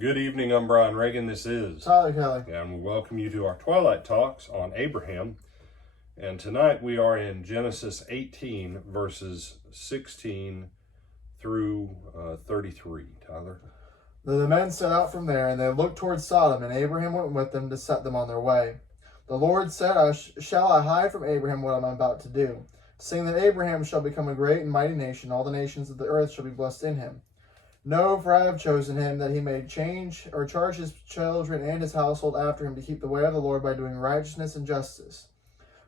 Good evening, I'm Brian Reagan. This is Tyler Kelly. And we welcome you to our Twilight Talks on Abraham. And tonight we are in Genesis 18, verses 16 through 33. Tyler? The men set out from there, and they looked toward Sodom, and Abraham went with them to set them on their way. The Lord said, Shall I hide from Abraham what I am about to do? Seeing that Abraham shall become a great and mighty nation, all the nations of the earth shall be blessed in him. No, for I have chosen him, that he may charge his children and his household after him to keep the way of the Lord by doing righteousness and justice.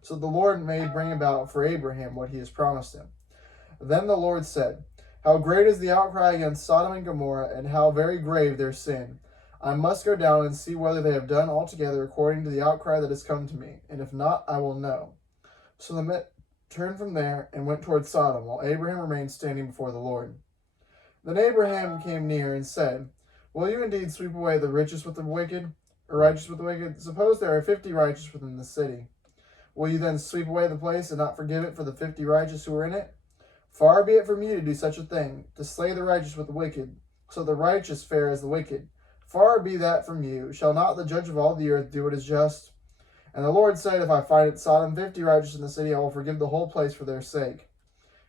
So the Lord may bring about for Abraham what he has promised him. Then the Lord said, How great is the outcry against Sodom and Gomorrah, and how very grave their sin. I must go down and see whether they have done altogether according to the outcry that has come to me, and if not, I will know. So the men turned from there and went toward Sodom, while Abraham remained standing before the Lord. Then Abraham came near and said, Will you indeed sweep away the righteous with the wicked? Suppose there are 50 righteous within the city. Will you then sweep away the place and not forgive it for the 50 righteous who are in it? Far be it from you to do such a thing, to slay the righteous with the wicked, so the righteous fare as the wicked. Far be that from you. Shall not the judge of all the earth do what is just? And the Lord said, If I find at Sodom 50 righteous in the city, I will forgive the whole place for their sake.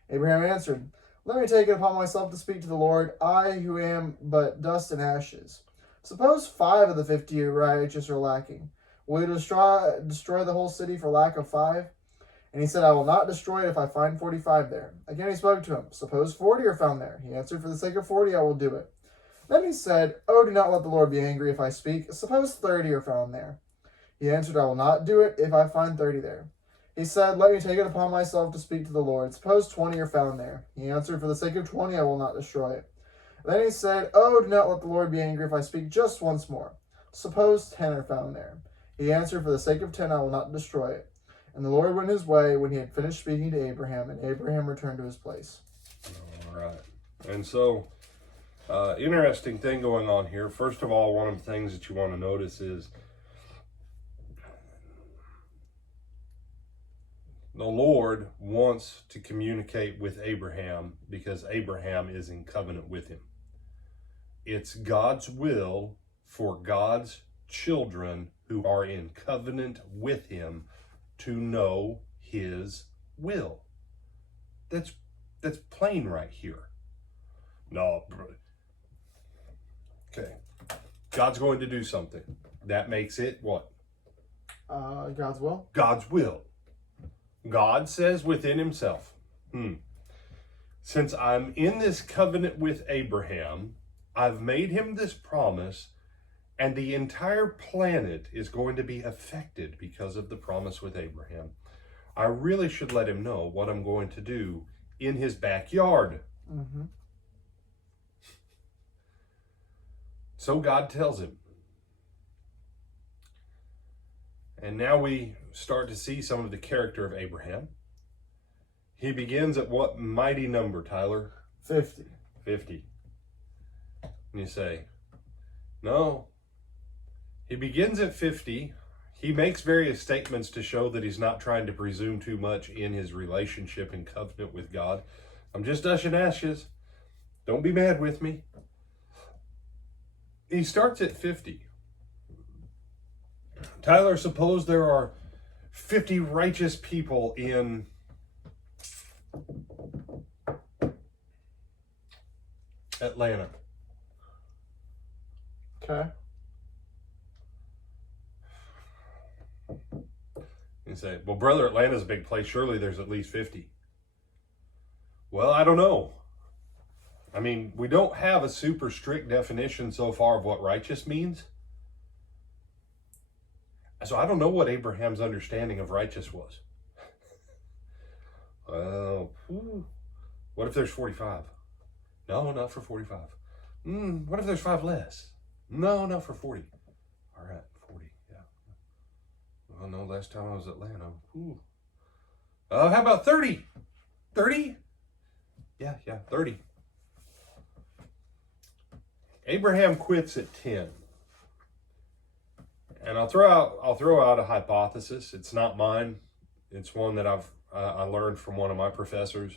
Abraham answered, Let me take it upon myself to speak to the Lord, I who am but dust and ashes. Suppose 5 of the 50 righteous are lacking. Will you destroy the whole city for lack of 5? And he said, I will not destroy it if I find 45 there. Again he spoke to him, Suppose 40 are found there. He answered, For the sake of 40 I will do it. Then he said, Oh, do not let the Lord be angry if I speak. Suppose 30 are found there. He answered, I will not do it if I find 30 there. He said, Let me take it upon myself to speak to the Lord. Suppose 20 are found there. He answered, For the sake of 20 I will not destroy it. Then he said, Oh, do not let the Lord be angry if I speak just once more. Suppose 10 are found there. He answered, For the sake of 10 I will not destroy it. And the Lord went his way when he had finished speaking to Abraham, and Abraham returned to his place. All right. And so, interesting thing going on here. First of all, one of the things that you want to notice is the Lord wants to communicate with Abraham because Abraham is in covenant with him. It's God's will for God's children who are in covenant with him to know his will. That's plain right here. No. Okay. God's going to do something. That makes it what? God's will? God's will. God says within himself, Since I'm in this covenant with Abraham, I've made him this promise, and the entire planet is going to be affected because of the promise with Abraham. I really should let him know what I'm going to do in his backyard. Mm-hmm. So God tells him. And now we start to see some of the character of Abraham. He begins at what mighty number, Tyler? 50. 50. And you say, no. He begins at 50. He makes various statements to show that he's not trying to presume too much in his relationship and covenant with God. I'm just dust and ashes. Don't be mad with me. He starts at 50. Tyler, suppose there are 50 righteous people in Atlanta. Okay. You say, well, brother, Atlanta's a big place. Surely there's at least 50. Well, I don't know. I mean, we don't have a super strict definition so far of what righteous means. So I don't know what Abraham's understanding of righteous was. What if there's 45? No, not for 45. What if there's 5 less? No, not for 40. All right, 40, yeah. Well, no, last time I was at Atlanta. How about 30? 30? Yeah, 30. Abraham quits at 10. And I'll throw out a hypothesis. It's not mine. It's one that I learned from one of my professors.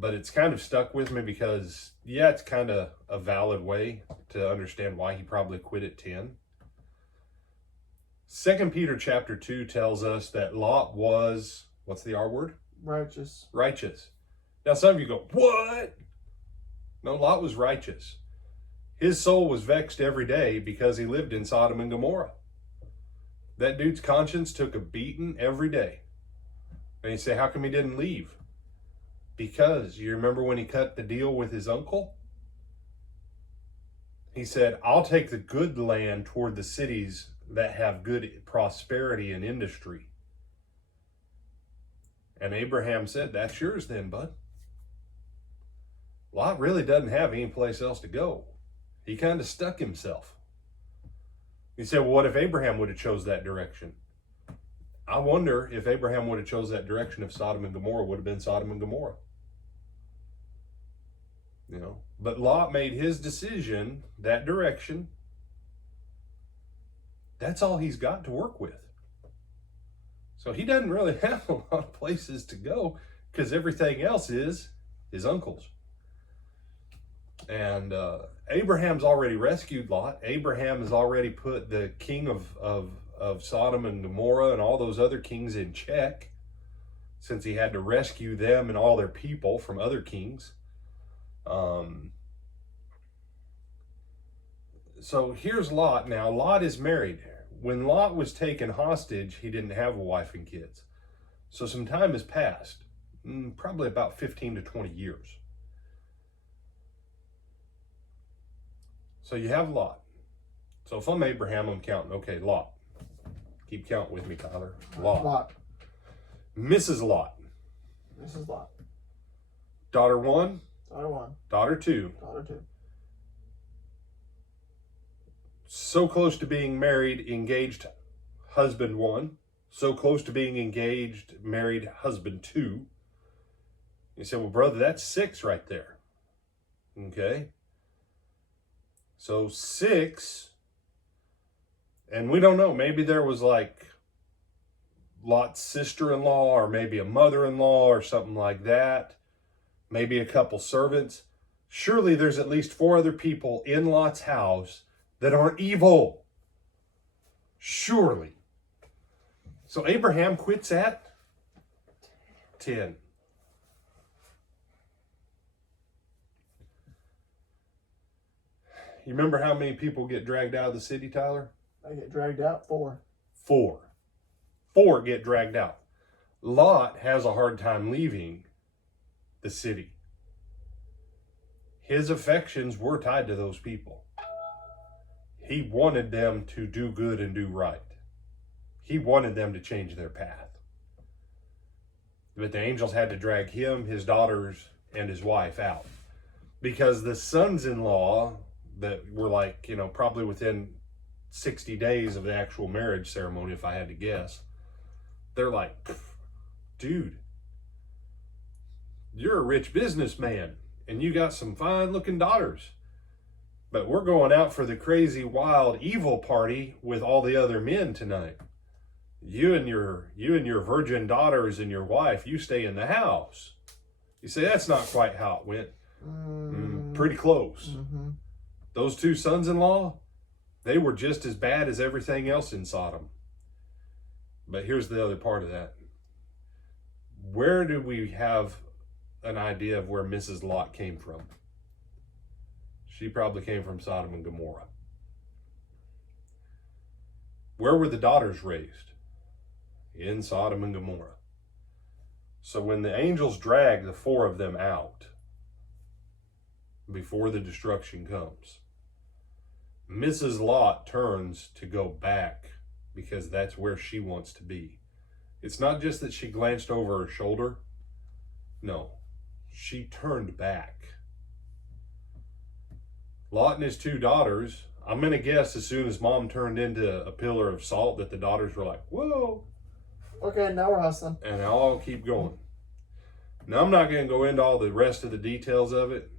but it's kind of stuck with me because, yeah, it's kind of a valid way to understand why he probably quit at 10. 2 Peter chapter 2 tells us that Lot was, what's the R word? Righteous. Righteous. Now some of you go, what? No, Lot was righteous. His soul was vexed every day because he lived in Sodom and Gomorrah. That dude's conscience took a beating every day. And you say, how come he didn't leave? Because you remember when he cut the deal with his uncle? He said, I'll take the good land toward the cities that have good prosperity and industry. And Abraham said, that's yours then, bud. Lot really doesn't have any place else to go. He kind of stuck himself. You say, well, what if Abraham would have chose that direction? I wonder if Abraham would have chose that direction if Sodom and Gomorrah would have been Sodom and Gomorrah. You know, but Lot made his decision that direction. That's all he's got to work with. So he doesn't really have a lot of places to go because everything else is his uncle's. And Abraham's already rescued Lot. Abraham has already put the king of Sodom and Gomorrah and all those other kings in check, since he had to rescue them and all their people from other kings. So here's Lot now. Lot is married. When Lot was taken hostage, he didn't have a wife and kids. So some time has passed, probably about 15 to 20 years. So you have Lot. So if I'm Abraham, I'm counting. Okay, Lot. Keep count with me, Tyler. Lot. Mrs. Lot. Mrs. Lot. Daughter 1. Daughter 1. Daughter 2. Daughter 2. So close to being married, engaged, husband 1. So close to being engaged, married, husband 2. You say, well, brother, that's 6 right there. Okay. So 6, and we don't know, maybe there was like Lot's sister-in-law or maybe a mother-in-law or something like that. Maybe a couple servants. Surely there's at least 4 other people in Lot's house that aren't evil. Surely. So Abraham quits at 10. You remember how many people get dragged out of the city, Tyler? I get dragged out 4. 4. 4 get dragged out. Lot has a hard time leaving the city. His affections were tied to those people. He wanted them to do good and do right. He wanted them to change their path. But the angels had to drag him, his daughters, and his wife out. Because the sons-in-law that were like, you know, probably within 60 days of the actual marriage ceremony, if I had to guess, they're like, dude, you're a rich businessman and you got some fine looking daughters, but we're going out for the crazy, wild, evil party with all the other men tonight. You and your virgin daughters and your wife, you stay in the house. You say, that's not quite how it went. Pretty close. Mm-hmm. Those 2 sons-in-law, they were just as bad as everything else in Sodom. But here's the other part of that. Where do we have an idea of where Mrs. Lot came from? She probably came from Sodom and Gomorrah. Where were the daughters raised? In Sodom and Gomorrah. So when the angels drag the 4 of them out before the destruction comes, Mrs. Lot turns to go back because that's where she wants to be. It's not just that she glanced over her shoulder. No, she turned back. Lot and his 2 daughters, I'm going to guess as soon as mom turned into a pillar of salt that the daughters were like, whoa. Okay, now we're hustling. And I'll keep going. Now, I'm not going to go into all the rest of the details of it,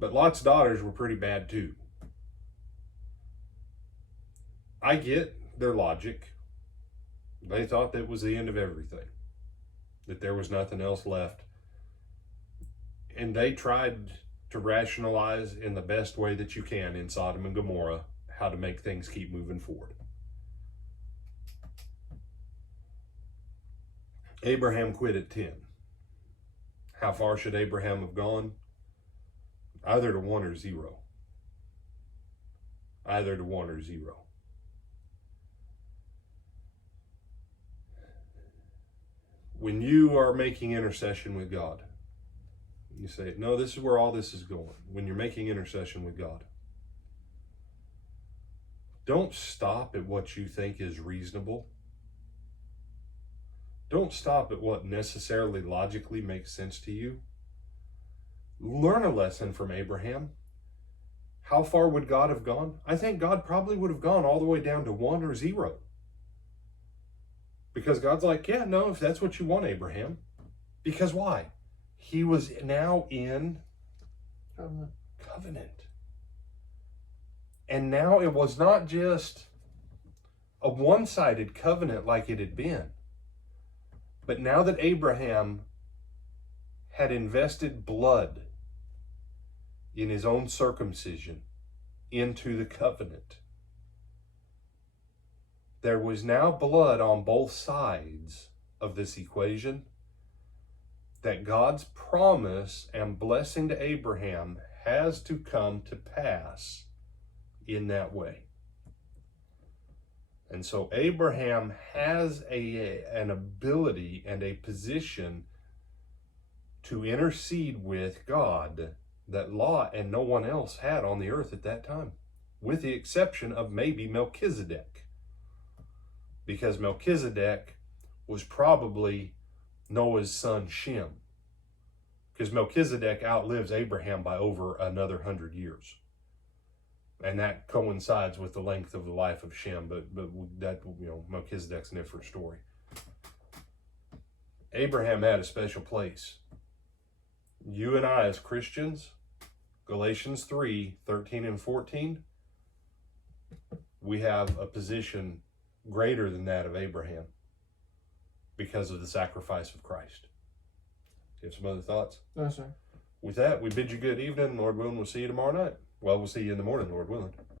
but Lot's daughters were pretty bad too. I get their logic. They thought that was the end of everything, that there was nothing else left. And they tried to rationalize in the best way that you can in Sodom and Gomorrah how to make things keep moving forward. Abraham quit at 10. How far should Abraham have gone? Either to 1 or 0. Either to 1 or 0. When you are making intercession with God, you say, no, this is where all this is going. When you're making intercession with God, don't stop at what you think is reasonable. Don't stop at what necessarily logically makes sense to you. Learn a lesson from Abraham. How far would God have gone? I think God probably would have gone all the way down to 1 or 0. Because God's like, yeah, no, if that's what you want, Abraham. Because why? He was now in covenant. And now it was not just a one-sided covenant like it had been. But now that Abraham had invested blood in his own circumcision into the covenant, there was now blood on both sides of this equation, that God's promise and blessing to Abraham has to come to pass in that way. And so Abraham has an ability and a position to intercede with God that Lot and no one else had on the earth at that time, with the exception of maybe Melchizedek. Because Melchizedek was probably Noah's son Shem. Because Melchizedek outlives Abraham by over another 100 years. And that coincides with the length of the life of Shem, but that, Melchizedek's a different story. Abraham had a special place. You and I as Christians, Galatians 3:13 and 14, we have a position greater than that of Abraham because of the sacrifice of Christ. You have some other thoughts? No, sir. With that, we bid you good evening. Lord willing, we'll see you tomorrow night. Well, we'll see you in the morning, Lord willing.